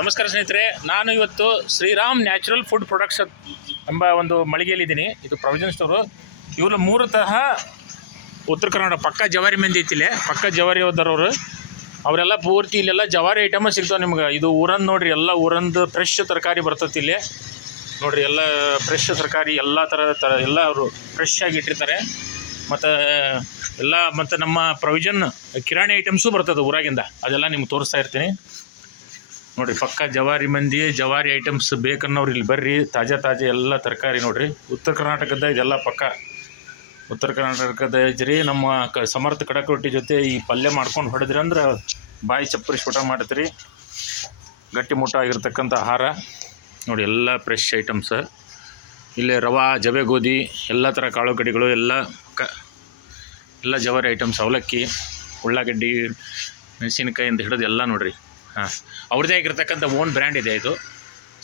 ನಮಸ್ಕಾರ ಸ್ನೇಹಿತರೆ, ನಾನು ಇವತ್ತು ಶ್ರೀರಾಮ್ ನ್ಯಾಚುರಲ್ ಫುಡ್ ಪ್ರೊಡಕ್ಟ್ಸ್ ಎಂಬ ಒಂದು ಮಳಿಗೆಯಲ್ಲಿದ್ದೀನಿ. ಇದು ಪ್ರಾವಿಷನ್ ಸ್ಟೋರು. ಇವರು ಮೂಲತಃ ಉತ್ತರ ಕರ್ನಾಟಕ ಪಕ್ಕ ಜವಾರಿ ಮಂದಿ ಐತಿಲ್ಲ, ಪಕ್ಕ ಜವಾರಿ ಹೋದರವರು. ಅವರೆಲ್ಲ ಪೂರ್ತಿ ಇಲ್ಲೆಲ್ಲ ಜವಾರಿ ಐಟಮ್ ಸಿಗ್ತಾವೆ ನಿಮ್ಗೆ. ಇದು ಊರಂದು ನೋಡಿರಿ, ಎಲ್ಲ ಊರಂದು ಫ್ರೆಶ್ ತರಕಾರಿ ಬರ್ತೈತಿ ಇಲ್ಲಿ ನೋಡಿರಿ. ಎಲ್ಲ ಫ್ರೆಶ್ ತರಕಾರಿ ಎಲ್ಲ ಥರ ಎಲ್ಲ ಅವರು ಫ್ರೆಶ್ ಆಗಿ ಇಟ್ಟಿರ್ತಾರೆ. ಮತ್ತು ನಮ್ಮ ಪ್ರಾವಿಷನ್ ಕಿರಾಣಿ ಐಟಮ್ಸು ಬರ್ತದೆ ಊರಾಗಿಂದ. ಅದೆಲ್ಲ ನಿಮ್ಗೆ ತೋರಿಸ್ತಾ ಇರ್ತೀನಿ ನೋಡಿರಿ. ಪಕ್ಕ ಜವಾರಿ ಮಂದಿ, ಜವಾರಿ ಐಟಮ್ಸ್ ಬೇಕನ್ನೋರು ಇಲ್ಲಿ ಬರ್ರಿ. ತಾಜಾ ಎಲ್ಲ ತರಕಾರಿ ನೋಡಿರಿ. ಉತ್ತರ ಕರ್ನಾಟಕದ ಇದೆಲ್ಲ ಪಕ್ಕ ಉತ್ತರ ಕರ್ನಾಟಕದ ಇದ್ರಿ. ನಮ್ಮ ಸಮರ್ಥ ಕಡಕ್ ರೊಟ್ಟಿ ಜೊತೆ ಈ ಪಲ್ಯ ಮಾಡ್ಕೊಂಡು ಹೊಡೆದ್ರಿ ಅಂದ್ರೆ ಬಾಯಿ ಚಪ್ಪರಿಸಿ ಊಟ ಮಾಡ್ತೀರಿ. ಗಟ್ಟಿ ಮುಟ್ಟ ಆಗಿರ್ತಕ್ಕಂಥ ಆಹಾರ ನೋಡಿ. ಎಲ್ಲ ಫ್ರೆಶ್ ಐಟಮ್ಸ್ ಇಲ್ಲಿ. ರವಾ, ಜವೆ ಗೋಧಿ, ಎಲ್ಲ ಥರ ಕಾಳು ಕಡಿಗಳು ಎಲ್ಲ ಜವಾರಿ ಐಟಮ್ಸ್. ಅವಲಕ್ಕಿ, ಉಳ್ಳಾಗಡ್ಡಿ, ಮೆಣಸಿನ್ಕಾಯಿಂದ ಹಿಡಿದು ಎಲ್ಲ ನೋಡಿರಿ. ಅವ್ರದ್ದೇ ಆಗಿರ್ತಕ್ಕಂಥ ಓನ್ ಬ್ರ್ಯಾಂಡ್ ಇದೆ. ಇದು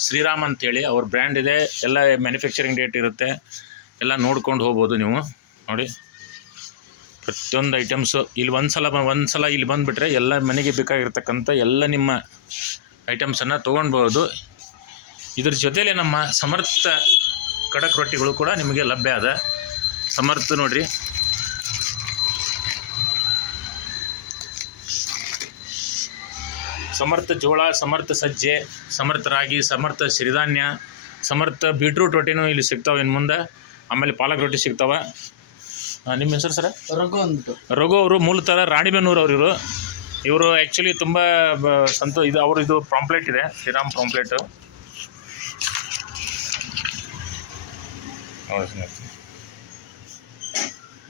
ಶ್ರೀರಾಮ್ ಅಂತೇಳಿ ಅವ್ರ ಬ್ರ್ಯಾಂಡ್ ಇದೆ. ಎಲ್ಲ ಮ್ಯಾನುಫ್ಯಾಕ್ಚರಿಂಗ್ ಡೇಟ್ ಇರುತ್ತೆ. ಎಲ್ಲ ನೋಡ್ಕೊಂಡು ಹೋಗ್ಬೋದು ನೀವು ನೋಡಿ. ಪ್ರತಿಯೊಂದು ಐಟಮ್ಸು ಇಲ್ಲಿ ಒಂದು ಸಲ ಇಲ್ಲಿ ಬಂದುಬಿಟ್ರೆ ಎಲ್ಲ ಮನೆಗೆ ಬೇಕಾಗಿರ್ತಕ್ಕಂಥ ಎಲ್ಲ ನಿಮ್ಮ ಐಟಮ್ಸನ್ನು ತೊಗೊಳ್ಬೋದು. ಇದ್ರ ಜೊತೆಯಲ್ಲೇ ನಮ್ಮ ಸಮರ್ಥ ಕಡಕ್ ರೊಟ್ಟಿಗಳು ಕೂಡ ನಿಮಗೆ ಲಭ್ಯ ಅದ. ಸಮರ್ಥ ನೋಡಿರಿ, ಸಮರ್ಥ ಜೋಳ, ಸಮರ್ಥ ಸಜ್ಜೆ, ಸಮರ್ಥ ರಾಗಿ, ಸಮರ್ಥ ಸಿರಿಧಾನ್ಯ, ಸಮರ್ಥ ಬೀಟ್ರೂಟ್ ರೊಟ್ಟಿನೂ ಇಲ್ಲಿ ಸಿಗ್ತಾವೆ ಇನ್ನು ಮುಂದೆ. ಆಮೇಲೆ ಪಾಲಕ್ ರೊಟ್ಟಿ ಸಿಗ್ತಾವೆ. ನಿಮ್ಮ ಹೆಸರು ಸರ್? ರಘು ಅವರು ಮೂಲತಃ ರಾಣಿಬೆನ್ನೂರು ಅವರು. ಇವರು ಆ್ಯಕ್ಚುಲಿ ತುಂಬ ಇದು ಪಾಂಪ್ಲೆಟ್ ಇದೆ, ಶ್ರೀರಾಮ್ ಪಾಂಪ್ಲೆಟು.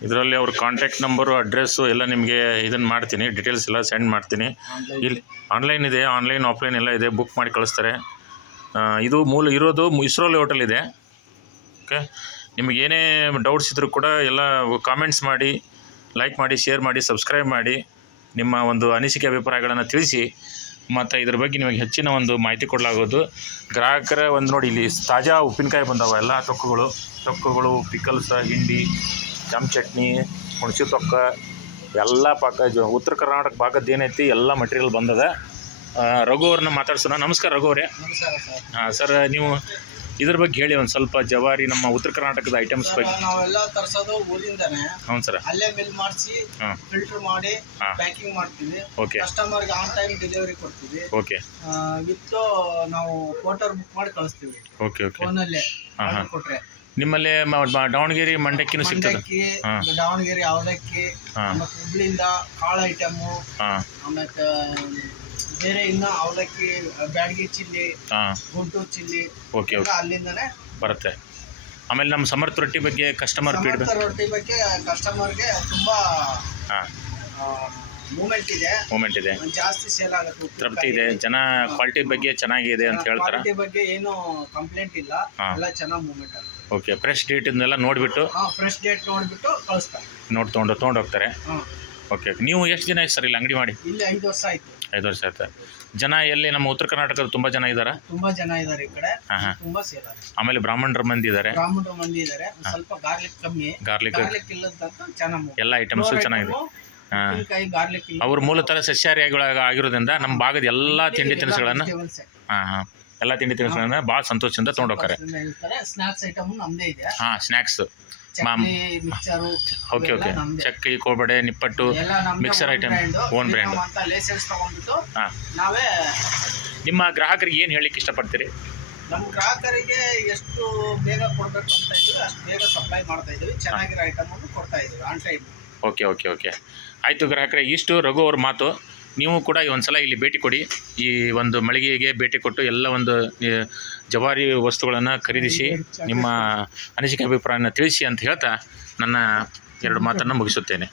ಇದರಲ್ಲಿ ಅವ್ರ ಕಾಂಟ್ಯಾಕ್ಟ್ ನಂಬರು, ಅಡ್ರೆಸ್ಸು ಎಲ್ಲ ನಿಮಗೆ ಇದನ್ನು ಮಾಡ್ತೀನಿ, ಡೀಟೇಲ್ಸ್ ಎಲ್ಲ ಸೆಂಡ್ ಮಾಡ್ತೀನಿ. ಇಲ್ಲಿ ಆನ್ಲೈನ್ ಇದೆ, ಆನ್ಲೈನ್ ಆಫ್ಲೈನ್ ಎಲ್ಲ ಇದೆ. ಬುಕ್ ಮಾಡಿ ಕಳಿಸ್ತಾರೆ. ಇದು ಇರೋದು ಇಸ್ರೋಲಿ ಹೋಟೆಲ್ ಇದೆ. ಓಕೆ, ನಿಮಗೇನೇ ಡೌಟ್ಸ್ ಇದ್ದರೂ ಕೂಡ ಎಲ್ಲ ಕಾಮೆಂಟ್ಸ್ ಮಾಡಿ, ಲೈಕ್ ಮಾಡಿ, ಶೇರ್ ಮಾಡಿ, ಸಬ್ಸ್ಕ್ರೈಬ್ ಮಾಡಿ, ನಿಮ್ಮ ಒಂದು ಅನಿಸಿಕೆ ಅಭಿಪ್ರಾಯಗಳನ್ನು ತಿಳಿಸಿ. ಮತ್ತು ಇದ್ರ ಬಗ್ಗೆ ನಿಮಗೆ ಹೆಚ್ಚಿನ ಒಂದು ಮಾಹಿತಿ ಕೊಡಲಾಗೋದು. ಗ್ರಾಹಕರ ಒಂದು ನೋಡಿ, ಇಲ್ಲಿ ತಾಜಾ ಉಪ್ಪಿನಕಾಯಿ ಬಂದವ. ಎಲ್ಲ ತೊಕ್ಕುಗಳು, ಪಿಕಲ್ಸ, ಹಿಂಡಿ, ಜಾಮ್ ಚಟ್ನಿ, ಹುಣಸೆ ತೊಕ್ಕ ಎಲ್ಲ ಉತ್ತರ ಕರ್ನಾಟಕ ಭಾಗದ ಏನೈತಿ ಎಲ್ಲ ಮಟೀರಿಯಲ್ ಬಂದದ. ರಘು ಅವ್ರನ್ನ ಮಾತಾಡ್ಸೋಣ. ನಮಸ್ಕಾರ ರಘು ಅವರೇ. ಹಾಂ ಸರ್, ನೀವು ಇದ್ರ ಬಗ್ಗೆ ಹೇಳಿ ಒಂದು ಸ್ವಲ್ಪ. ಜವಾರಿ ನಮ್ಮ ಉತ್ತರ ಕರ್ನಾಟಕದ ಐಟಮ್ಸ್ ಬಗ್ಗೆ. ನಾವೆಲ್ಲ ತರಿಸೋದು ಊರಿಂದಾನೆ. ಹೌದು ಸರ್. ಅಲ್ಲೇ ಮಿಲ್ ಮಾಡಿಸಿ ಫಿಲ್ಟರ್ ಮಾಡಿ ಪ್ಯಾಕಿಂಗ್ ಮಾಡ್ತೀವಿ. ಓಕೆ. ಕಸ್ಟಮರ್ಗೆ ಆನ್ ಟೈಮ್ ಡೆಲಿವರಿ ಕೊಡ್ತೀವಿ. ಓಕೆ. ವಿತ್ತು ನಾವು ಹೋಟೆಲ್ ಬುಕ್ ಮಾಡಿ ಕಳಿಸ್ತೀವಿ. Okay okay. ಫೋನಲ್ಲೇ ಕೊಟ್ರೆ. ನಿಮ್ಮಲ್ಲಿ ದಾವಣಗೆರೆ ಮಂಡಕ್ಕಿನೂ ಸಿಗ್ತದೆ. ದಾವಣಗೆರೆ ಅವಲಕ್ಕಿ, ಮತ್ತು ಹುಬ್ಳಿಯಿಂದ ಕಾಳು ಐಟಮು, ಆಮೇಲೆ ಬೇರೆ ಇನ್ನು ಅವಲಕ್ಕಿ, Byadagi chilli, Guntur chilli, okay okay, ಅಲ್ಲಿಂದನೇ ಬರುತ್ತೆ. ಆಮೇಲೆ ನಮ್ಮ ಸಮರ್ಥ ರೊಟ್ಟಿ ಬಗ್ಗೆ ಕಸ್ಟಮರ್ ಫೀಡ್ಬ್ಯಾಕ್. ರೊಟ್ಟಿ ಬಗ್ಗೆ ಕಸ್ಟಮರ್ಗೆ ತುಂಬಾ ಮೂಮೆಂಟ್ ಇದೆ, ಜಾಸ್ತಿ ಸೇಲ್ ಆಗುತ್ತೆ, ತೃಪ್ತಿ ಇದೆ. ಜನ ಕ್ವಾಲಿಟಿ ಬಗ್ಗೆ ಚೆನ್ನಾಗಿದೆ ಅಂತ ಹೇಳ್ತಾರೆ. ಕ್ವಾಲಿಟಿ ಬಗ್ಗೆ ಏನು ಕಂಪ್ಲೇಂಟ್ ಇಲ್ಲ, ಎಲ್ಲ ಚೆನ್ನಾಗಿ ಮೂಮೆಂಟ್ ಆಗುತ್ತೆ. ಓಕೆ. ಫ್ರೆಶ್ ಡೇಟ್ ಇದನ್ನೆಲ್ಲ ನೋಡಿಬಿಟ್ಟು ಫ್ರೆಶ್ ಡೇಟ್ ನೋಡಿಬಿಟ್ಟು ಕಳಿಸ್ತಾರೆ. ತೊಗೊಂಡು ಹೋಗ್ತಾರೆ. ಓಕೆ. ನೀವು ಎಷ್ಟು ದಿನ ಆಯ್ತು ಸರ್ ಇಲ್ಲಿ ಅಂಗಡಿ ಮಾಡಿ? ಇಲ್ಲಿ 5 ವರ್ಷ ಆಯ್ತು. 5 ವರ್ಷ ಆಯ್ತು. ಜನ ಎಲ್ಲಿ ನಮ್ಮ ಉತ್ತರ ಕರ್ನಾಟಕದ ತುಂಬ ಜನ ಇದ್ದಾರೆ. ತುಂಬಾ ಜನ ಇದ್ದಾರೆ ಈ ಕಡೆ. ತುಂಬಾ ಸೇಲ್ ಆಗುತ್ತೆ. ಆಮೇಲೆ ಬ್ರಾಹ್ಮಣರ ಮಂದಿ ಇದ್ದಾರೆ. ಸ್ವಲ್ಪ ಗಾರ್ಲಿಕ್ ಕಮ್ಮಿ, ಗಾರ್ಲಿಕ್ ಇಲ್ಲದಂತ ಚೆನ್ನಾಗಿ ಎಲ್ಲ ಐಟಮ್ಸು ಚೆನ್ನಾಗಿದೆ. ಅವರು ಮೂಲತಃ ಸಸ್ಯಾಹಾರಿ ಆಗಿರೋದ್ರಿಂದ ನಮ್ಮ ಭಾಗದ ಎಲ್ಲ ತಿಂಡಿ ತಿನಿಸುಗಳನ್ನು ಎಲ್ಲ ತಿಂಡಿ ತಿನಿಸುಗಳನ್ನ ಭಾಳ ಸಂತೋಷದಿಂದ ತೊಗೊಂಡೋಗ್ತಾರೆ. ಸ್ನಾಕ್ಸ್ ಐಟಮ್ ನಮ್ಮದೇ ಇದೆ. Snacks, okay okay. ಚಕ್ಕಿ, ಕೋಬಡೆ, ನಿಪ್ಪಟ್ಟು, ಮಿಕ್ಸರ್ ಐಟಮ್, ಓನ್ ಬ್ರ್ಯಾಂಡ್. ನಾವೇ ನಿಮ್ಮ ಗ್ರಾಹಕರಿಗೆ ಏನು ಹೇಳಲಿಕ್ಕೆ ಇಷ್ಟಪಡ್ತೀರಿ? ನಮ್ಮ ಗ್ರಾಹಕರಿಗೆ ಎಷ್ಟು ಬೇಗ ಕೊಡಬೇಕು ಅಂತ ಇದ್ದೀವಿ ಅಷ್ಟು ಬೇಗ ಸಪ್ಲೈ ಮಾಡ್ತಾ ಇದ್ದೀವಿ. ಚೆನ್ನಾಗಿರೋ ಐಟಮ್ ಅನ್ನು ಕೊಡ್ತಾ ಇದ್ದೀವಿ on time. Okay okay okay. ಆಯಿತು ಗ್ರಾಹಕರೇ, ಇಷ್ಟು ರಘು ಅವ್ರ ಮಾತು. ನೀವು ಕೂಡ ಒಂದು ಸಲ ಇಲ್ಲಿ ಭೇಟಿ ಕೊಡಿ. ಈ ಒಂದು ಮಳಿಗೆಗೆ ಭೇಟಿ ಕೊಟ್ಟು ಎಲ್ಲ ಒಂದು ಜವಾರಿ ವಸ್ತುಗಳನ್ನು ಖರೀದಿಸಿ ನಿಮ್ಮ ಅನಿಸಿಕೆ ಅಭಿಪ್ರಾಯನ ತಿಳಿಸಿ ಅಂತ ಹೇಳ್ತಾ ನನ್ನ 2 ಮಾತನ್ನು ಮುಗಿಸುತ್ತೇನೆ.